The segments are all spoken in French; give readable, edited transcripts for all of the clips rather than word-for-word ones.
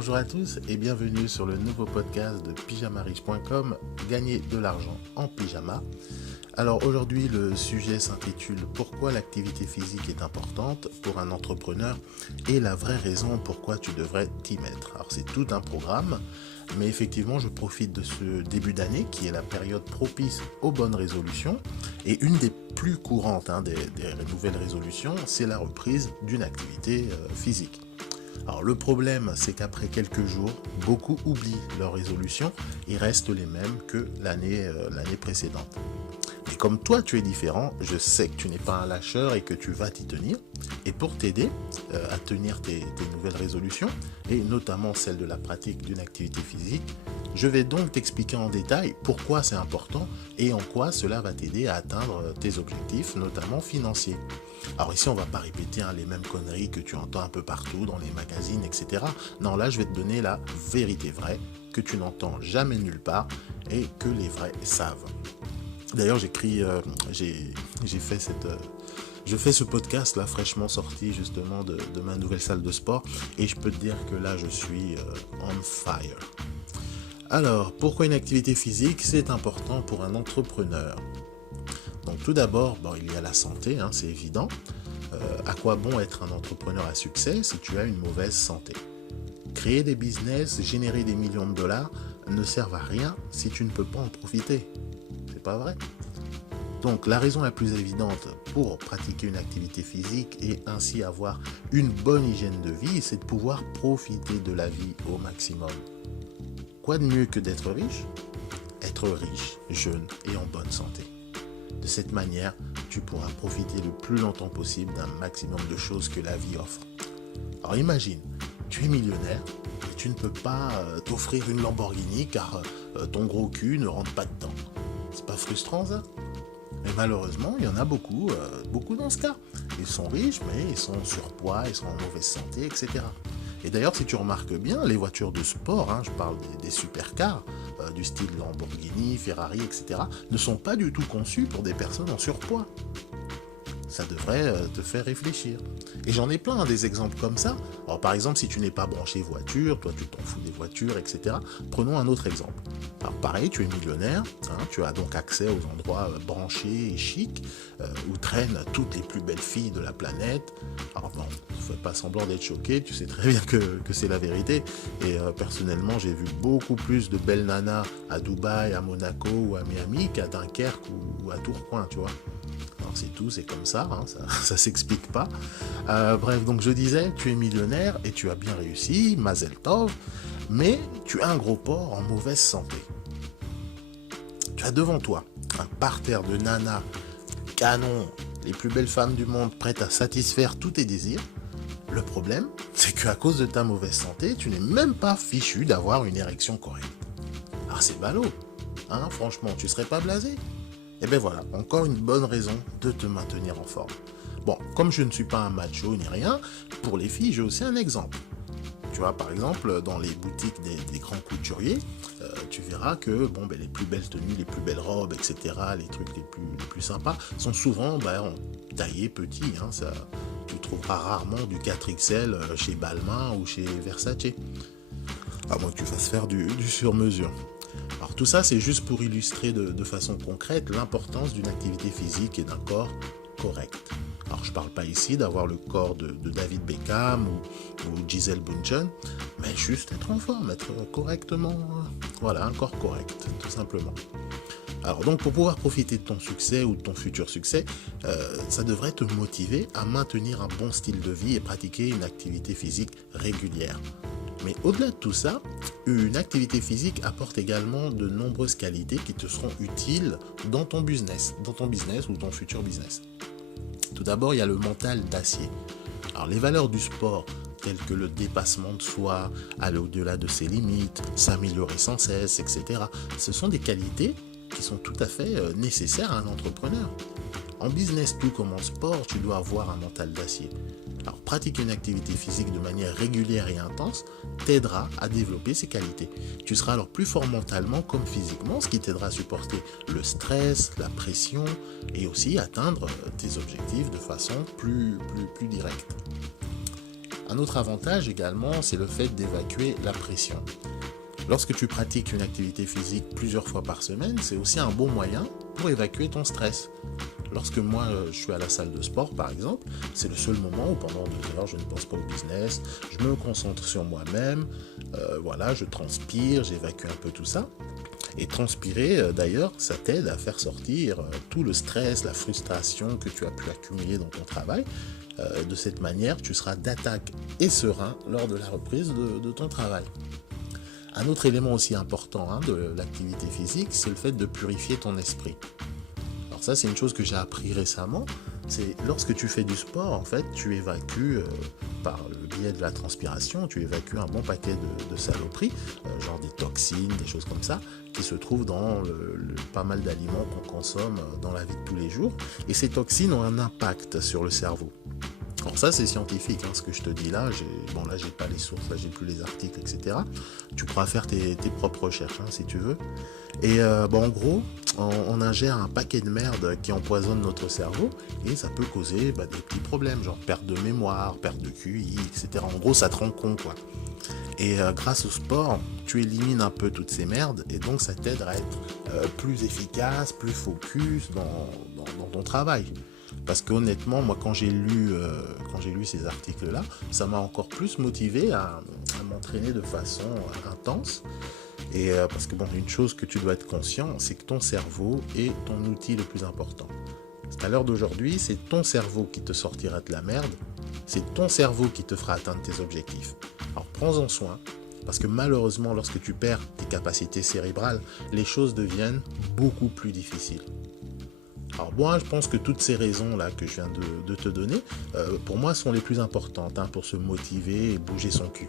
Bonjour à tous et bienvenue sur le nouveau podcast de pyjamariche.com, gagner de l'argent en pyjama. Alors aujourd'hui le sujet s'intitule Pourquoi l'activité physique est importante pour un entrepreneur et la vraie raison pourquoi tu devrais t'y mettre. Alors c'est tout un programme, mais effectivement je profite de ce début d'année qui est la période propice aux bonnes résolutions et une des plus courantes des nouvelles résolutions, c'est la reprise d'une activité physique. Alors le problème, c'est qu'après quelques jours, beaucoup oublient leurs résolutions et restent les mêmes que l'année précédente. Et comme toi tu es différent, je sais que tu n'es pas un lâcheur et que tu vas t'y tenir. Et pour t'aider à tenir tes nouvelles résolutions, et notamment celle de la pratique d'une activité physique, je vais donc t'expliquer en détail pourquoi c'est important et en quoi cela va t'aider à atteindre tes objectifs, notamment financiers. Alors ici, on va pas répéter les mêmes conneries que tu entends un peu partout dans les magazines, etc. Non, là, je vais te donner la vérité vraie que tu n'entends jamais nulle part et que les vrais savent. D'ailleurs, je fais ce podcast là fraîchement sorti justement de ma nouvelle salle de sport et je peux te dire que là, je suis on fire. Alors, pourquoi une activité physique, c'est important pour un entrepreneur ? Donc tout d'abord, il y a la santé, c'est évident. À quoi bon être un entrepreneur à succès si tu as une mauvaise santé ? Créer des business, générer des millions de dollars ne servent à rien si tu ne peux pas en profiter. C'est pas vrai ? Donc la raison la plus évidente pour pratiquer une activité physique et ainsi avoir une bonne hygiène de vie, c'est de pouvoir profiter de la vie au maximum. Quoi de mieux que d'être riche ? Être riche, jeune et en bonne santé. De cette manière, tu pourras profiter le plus longtemps possible d'un maximum de choses que la vie offre. Alors imagine, tu es millionnaire et tu ne peux pas t'offrir une Lamborghini car ton gros cul ne rentre pas dedans. C'est pas frustrant ça ? Mais malheureusement, il y en a beaucoup dans ce cas. Ils sont riches mais ils sont en surpoids, ils sont en mauvaise santé, etc. Et d'ailleurs, si tu remarques bien, les voitures de sport, je parle des supercars, du style Lamborghini, Ferrari, etc., ne sont pas du tout conçues pour des personnes en surpoids. Ça devrait te faire réfléchir. Et j'en ai plein des exemples comme ça. Alors par exemple, si tu n'es pas branché voiture, toi tu t'en fous des voitures, etc. Prenons un autre exemple. Alors pareil, tu es millionnaire, tu as donc accès aux endroits branchés et chics, où traînent toutes les plus belles filles de la planète. Alors bon, ne fais pas semblant d'être choqué, tu sais très bien que c'est la vérité. Et personnellement, j'ai vu beaucoup plus de belles nanas à Dubaï, à Monaco ou à Miami qu'à Dunkerque ou à Tourcoing, tu vois. Alors c'est tout, c'est comme ça, ça s'explique pas. Bref, donc je disais, tu es millionnaire et tu as bien réussi, Mazel Tov, mais tu as un gros porc en mauvaise santé. Tu as devant toi un parterre de nanas, canons, les plus belles femmes du monde prêtes à satisfaire tous tes désirs. Le problème, c'est qu'à cause de ta mauvaise santé, tu n'es même pas fichu d'avoir une érection correcte. Ah, c'est ballot, franchement, tu serais pas blasé ? Et bien voilà, encore une bonne raison de te maintenir en forme. Bon, comme je ne suis pas un macho ni rien, pour les filles, j'ai aussi un exemple. Tu vois, par exemple, dans les boutiques des grands couturiers, tu verras que les plus belles tenues, les plus belles robes, etc., les trucs les plus sympas, sont souvent taillés petits. Tu trouveras rarement du 4XL chez Balmain ou chez Versace. À moins que tu fasses faire du sur-mesure. Alors tout ça, c'est juste pour illustrer de façon concrète l'importance d'une activité physique et d'un corps correct. Alors je parle pas ici d'avoir le corps de David Beckham ou Gisele Bündchen, mais juste être en forme, être correctement, un corps correct, tout simplement. Alors donc pour pouvoir profiter de ton succès ou de ton futur succès, ça devrait te motiver à maintenir un bon style de vie et pratiquer une activité physique régulière. Mais au-delà de tout ça, une activité physique apporte également de nombreuses qualités qui te seront utiles dans ton business ou ton futur business. Tout d'abord, il y a le mental d'acier. Alors les valeurs du sport, telles que le dépassement de soi, aller au-delà de ses limites, s'améliorer sans cesse, etc., ce sont des qualités qui sont tout à fait nécessaires à un entrepreneur. En business, tout comme en sport, tu dois avoir un mental d'acier. Alors, pratiquer une activité physique de manière régulière et intense t'aidera à développer ces qualités. Tu seras alors plus fort mentalement comme physiquement, ce qui t'aidera à supporter le stress, la pression et aussi atteindre tes objectifs de façon plus directe. Un autre avantage également, c'est le fait d'évacuer la pression. Lorsque tu pratiques une activité physique plusieurs fois par semaine, c'est aussi un bon moyen pour évacuer ton stress. Lorsque moi je suis à la salle de sport par exemple, c'est le seul moment où pendant 2 heures je ne pense pas au business, je me concentre sur moi-même, voilà, je transpire, j'évacue un peu tout ça. Et transpirer d'ailleurs, ça t'aide à faire sortir tout le stress, la frustration que tu as pu accumuler dans ton travail. De cette manière, tu seras d'attaque et serein lors de la reprise de ton travail. Un autre élément aussi important de l'activité physique, c'est le fait de purifier ton esprit. Alors ça, c'est une chose que j'ai appris récemment. C'est lorsque tu fais du sport, en fait, tu évacues par le biais de la transpiration, tu évacues un bon paquet de saloperies, genre des toxines, des choses comme ça, qui se trouvent dans pas mal d'aliments qu'on consomme dans la vie de tous les jours. Et ces toxines ont un impact sur le cerveau. Alors ça c'est scientifique, ce que je te dis là, j'ai pas les sources, là j'ai plus les articles, etc. Tu pourras faire tes propres recherches si tu veux. Et en gros, on ingère un paquet de merde qui empoisonne notre cerveau et ça peut causer des petits problèmes, genre perte de mémoire, perte de QI, etc. En gros ça te rend con quoi. Et grâce au sport, tu élimines un peu toutes ces merdes et donc ça t'aide à être plus efficace, plus focus dans ton travail. Parce qu'honnêtement, moi quand j'ai lu ces articles-là, ça m'a encore plus motivé à m'entraîner de façon intense. Et parce que une chose que tu dois être conscient, c'est que ton cerveau est ton outil le plus important. À l'heure d'aujourd'hui, c'est ton cerveau qui te sortira de la merde, c'est ton cerveau qui te fera atteindre tes objectifs. Alors prends-en soin, parce que malheureusement, lorsque tu perds tes capacités cérébrales, les choses deviennent beaucoup plus difficiles. Alors moi, je pense que toutes ces raisons-là que je viens de te donner, pour moi, sont les plus importantes pour se motiver et bouger son cul.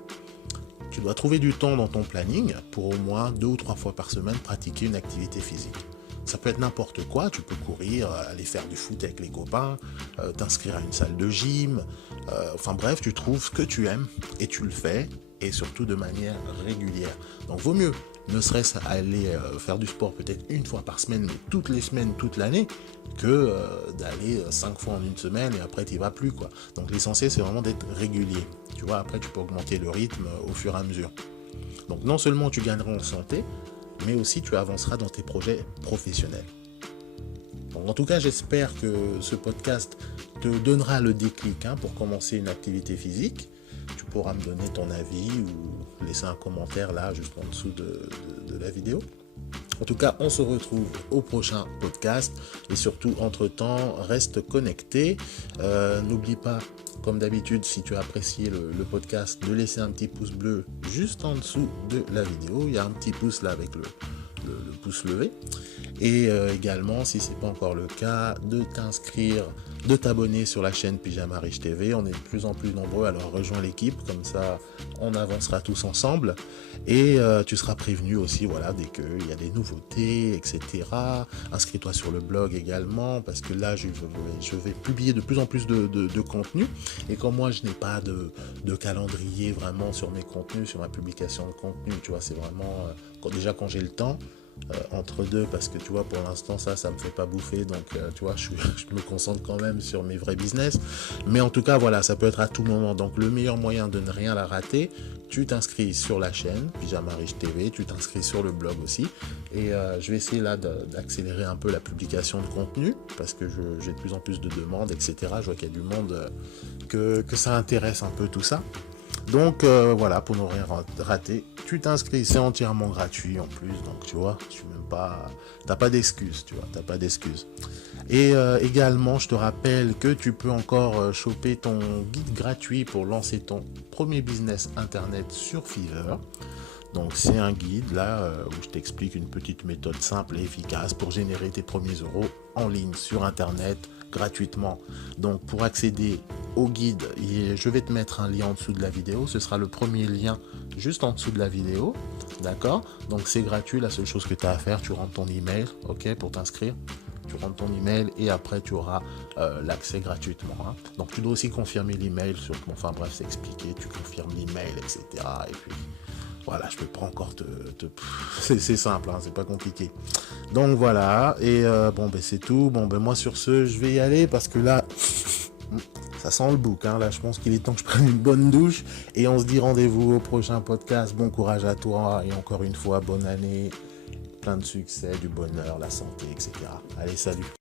Tu dois trouver du temps dans ton planning pour au moins 2 ou 3 fois par semaine pratiquer une activité physique. Ça peut être n'importe quoi, tu peux courir, aller faire du foot avec les copains, t'inscrire à une salle de gym, enfin bref, tu trouves ce que tu aimes et tu le fais, et surtout de manière régulière. Donc vaut mieux, ne serait-ce aller faire du sport peut-être 1 fois par semaine, mais toutes les semaines, toute l'année, que d'aller 5 fois en une semaine et après tu n'y vas plus quoi. Donc l'essentiel c'est vraiment d'être régulier. Tu vois, après tu peux augmenter le rythme au fur et à mesure. Donc non seulement tu gagneras en santé, mais aussi tu avanceras dans tes projets professionnels. Donc, en tout cas, j'espère que ce podcast te donnera le déclic pour commencer une activité physique. Tu pourras me donner ton avis ou laisser un commentaire là, juste en dessous de la vidéo. En tout cas, on se retrouve au prochain podcast et surtout, entre-temps, reste connecté. N'oublie pas, comme d'habitude, si tu as apprécié le podcast, de laisser un petit pouce bleu juste en dessous de la vidéo. Il y a un petit pouce là avec le pouce levé. Et également, si ce n'est pas encore le cas, de t'inscrire, de t'abonner sur la chaîne Pyjama Riche TV. On est de plus en plus nombreux, alors rejoins l'équipe, comme ça on avancera tous ensemble. Et tu seras prévenu aussi, voilà, dès qu'il y a des nouveautés, etc. Inscris-toi sur le blog également, parce que là je vais publier de plus en plus de contenu. Et comme moi je n'ai pas de calendrier vraiment sur mes contenus, sur ma publication de contenu, tu vois, c'est vraiment déjà quand j'ai le temps. Entre deux, parce que tu vois pour l'instant ça me fait pas bouffer, donc tu vois je me concentre quand même sur mes vrais business, mais en tout cas voilà, ça peut être à tout moment. Donc le meilleur moyen de ne rien la rater, tu t'inscris sur la chaîne Pyjama Riche TV, tu t'inscris sur le blog aussi, et je vais essayer là d'accélérer un peu la publication de contenu, parce que j'ai de plus en plus de demandes, etc. Je vois qu'il y a du monde que ça intéresse un peu tout ça. Donc voilà, pour ne rien rater, tu t'inscris, c'est entièrement gratuit en plus, donc tu vois, t'as pas d'excuses, tu vois, t'as pas d'excuses. Et également, je te rappelle que tu peux encore choper ton guide gratuit pour lancer ton premier business internet sur Fiverr. Donc c'est un guide là où je t'explique une petite méthode simple et efficace pour générer tes premiers euros en ligne sur internet gratuitement. Donc pour accéder au guide, je vais te mettre un lien en dessous de la vidéo, ce sera le premier lien juste en dessous de la vidéo, d'accord? Donc c'est gratuit, la seule chose que tu as à faire, tu rentres ton email, ok, pour t'inscrire. Tu rentres ton email et après tu auras l'accès gratuitement. Donc tu dois aussi confirmer l'email sur enfin bref, c'est expliqué, tu confirmes l'email, etc. Et puis voilà, je peux pas encore c'est simple, c'est pas compliqué. Donc voilà, et c'est tout. Moi sur ce, je vais y aller parce que là, ça sent le bouc, hein. Là, je pense qu'il est temps que je prenne une bonne douche. Et on se dit rendez-vous au prochain podcast. Bon courage à toi. Et encore une fois, bonne année. Plein de succès, du bonheur, la santé, etc. Allez, salut.